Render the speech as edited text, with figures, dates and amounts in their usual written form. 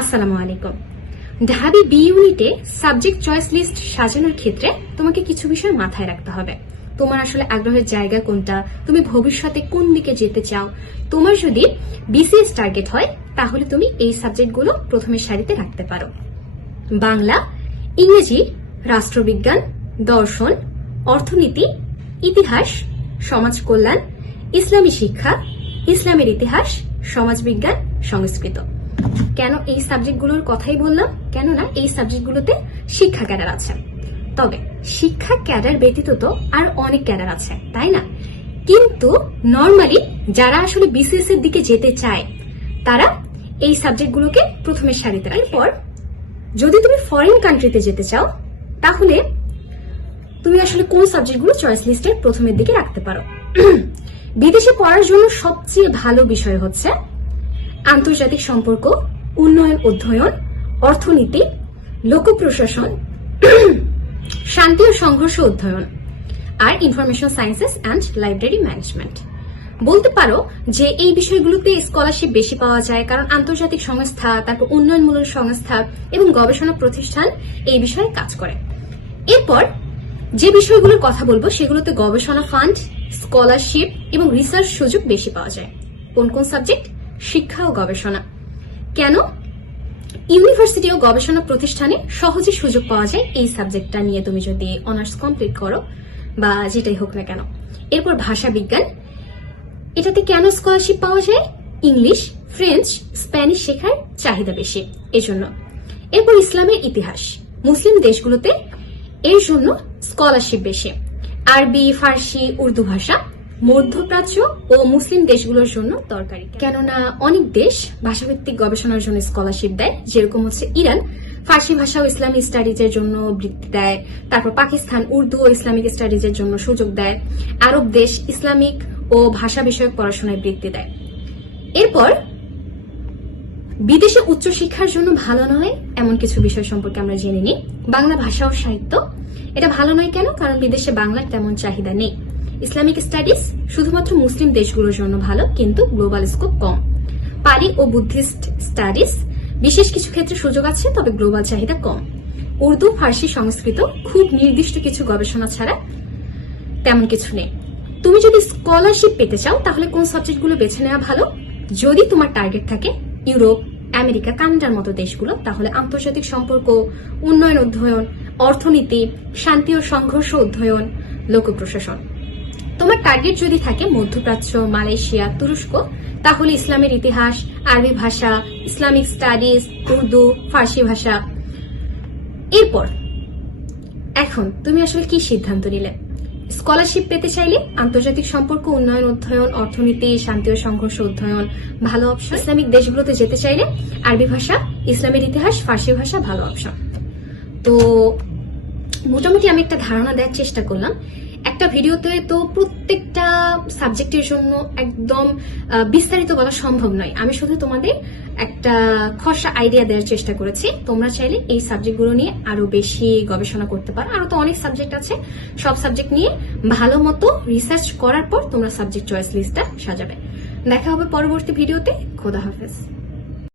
আসসালামু আলাইকুম। ঢাবি বি ইউনিটে সাবজেক্ট চয়েস লিস্ট সাজানোর ক্ষেত্রে তোমাকে কিছু বিষয় মাথায় রাখতে হবে। তোমার আসলে আগ্রহের জায়গা কোনটা, তুমি ভবিষ্যতে কোন দিকে যেতে চাও। তোমার যদি বিসিএস টার্গেট হয় তাহলে তুমি এই সাবজেক্টগুলো প্রথমের সারিতে রাখতে পারো। বাংলা, ইংরেজি, রাষ্ট্রবিজ্ঞান, দর্শন, অর্থনীতি, ইতিহাস, সমাজ কল্যাণ, ইসলামী শিক্ষা, ইসলামের ইতিহাস, সমাজবিজ্ঞান, সংস্কৃত। কেন এই সাবজেক্টগুলোর কথাই বললাম? কেননা এই সাবজেক্টগুলোতে শিক্ষা ক্যাডার আছে। তবে শিক্ষা ক্যাডার ব্যতীত তো আর অনেক ক্যাডার আছে, তাই না? কিন্তু নর্মালি যারা আসলে বিসিএস এর দিকে যেতে চায় তারা এই সাবজেক্টগুলোকে প্রথমের সারিতে রাখে। এরপর যদি তুমি ফরেন কান্ট্রিতে যেতে চাও তাহলে তুমি আসলে কোন সাবজেক্টগুলো চয়েস লিস্টের প্রথমের দিকে রাখতে পারো। বিদেশে পড়ার জন্য সবচেয়ে ভালো বিষয় হচ্ছে আন্তর্জাতিক সম্পর্ক, উন্নয়ন অধ্যয়ন, অর্থনীতি, লোক প্রশাসন, শান্তি ও সংঘর্ষ অধ্যয়ন, আর information sciences and library management. বলতে পারো যে এই বিষয়গুলোতে স্কলারশিপ বেশি পাওয়া যায়, কারণ আন্তর্জাতিক সংস্থা, তারপর উন্নয়নমূলক সংস্থা এবং গবেষণা প্রতিষ্ঠান এই বিষয়ে কাজ করে। এরপর যে বিষয়গুলোর কথা বলবো সেগুলোতে গবেষণা ফান্ড, স্কলারশিপ এবং রিসার্চ সুযোগ বেশি পাওয়া যায়। কোন কোন সাবজেক্ট? শিক্ষা ও গবেষণা। কেন? ইউনিভার্সিটি ও গবেষণা প্রতিষ্ঠানে সহজে সুযোগ পাওয়া যায় এই সাবজেক্টটা নিয়ে তুমি যদি অনার্স কমপ্লিট করো বা যেটাই হোক না কেন। এরপর ভাষা বিজ্ঞান, এটাতে কেন স্কলারশিপ পাওয়া যায়? ইংলিশ, ফ্রেঞ্চ, স্প্যানিশ শেখার চাহিদা বেশি এজন্য। এরপর ইসলামের ইতিহাস, মুসলিম দেশগুলোতে এর জন্য স্কলারশিপ বেশি। আরবি, ফার্সি, উর্দু ভাষা মধ্যপ্রাচ্য ও মুসলিম দেশগুলোর জন্য দরকারি, কেননা অনেক দেশ ভাষাভিত্তিক গবেষণার জন্য স্কলারশিপ দেয়। যেরকম হচ্ছে ইরান ফার্সি ভাষা ও ইসলামিক স্টাডিজের জন্য বৃত্তি দেয়। তারপর পাকিস্তান উর্দু ও ইসলামিক স্টাডিজের জন্য সুযোগ দেয়। আরব দেশ ইসলামিক ও ভাষা বিষয়ক পড়াশোনায় বৃত্তি দেয়। এরপর বিদেশে উচ্চশিক্ষার জন্য ভালো নয় এমন কিছু বিষয় সম্পর্কে আমরা জেনে নিই। বাংলা ভাষা ও সাহিত্য, এটা ভালো নয় কেন? কারণ বিদেশে বাংলার তেমন চাহিদা নেই। ইসলামিক স্টাডিজ শুধুমাত্র মুসলিম দেশগুলোর জন্য ভালো, কিন্তু গ্লোবাল স্কোপ কম। পালি ও বুদ্ধিস্ট স্টাডিজ বিশেষ কিছু ক্ষেত্রে সুযোগ আছে, তবে গ্লোবাল চাহিদা কম। উর্দু, ফার্সি, সংস্কৃত খুব নির্দিষ্ট কিছু গবেষণা ছাড়া তেমন কিছু নেই। তুমি যদি স্কলারশিপ পেতে চাও তাহলে কোন সাবজেক্টগুলো বেছে নেওয়া ভালো? যদি তোমার টার্গেট থাকে ইউরোপ, আমেরিকা, কানাডার মতো দেশগুলো, তাহলে আন্তর্জাতিক সম্পর্ক, উন্নয়ন অধ্যয়ন, অর্থনীতি, শান্তি ও সংঘর্ষ অধ্যয়ন, লোক প্রশাসন। তোমার টার্গেট যদি থাকে মধ্যপ্রাচ্য, মালয়েশিয়া, তুরস্ক, তাহলে ইসলামের ইতিহাস, আরবি ভাষা, ইসলামিক স্টাডিজ, উর্দু, ফার্সি ভাষা। এরপর এখন তুমি আসলে কি সিদ্ধান্ত নিলে? স্কলারশিপ পেতে চাইলে আন্তর্জাতিক সম্পর্ক, উন্নয়ন অধ্যয়ন, অর্থনীতি, শান্তি ও সংঘর্ষ অধ্যয়ন ভালো অপশন। ইসলামিক দেশগুলোতে যেতে চাইলে আরবি ভাষা, ইসলামের ইতিহাস, ফার্সি ভাষা ভালো অপশন। তো মোটামুটি আমি একটা ধারণা দেওয়ার চেষ্টা করলাম। একটা ভিডিওতে তো প্রত্যেকটা সাবজেক্টের জন্য একদম বিস্তারিত বলা সম্ভব নয়। আমি শুধু তোমাদের একটা খসড়া আইডিয়া দেওয়ার চেষ্টা করেছি। তোমরা চাইলে এই সাবজেক্টগুলো নিয়ে আরো বেশি গবেষণা করতে পারো। আরো তো অনেক সাবজেক্ট আছে, সব সাবজেক্ট নিয়ে ভালো মতো রিসার্চ করার পর তোমরা সাবজেক্ট চয়েস লিস্টটা সাজাবে। দেখা হবে পরবর্তী ভিডিওতে। খোদা হাফেজ।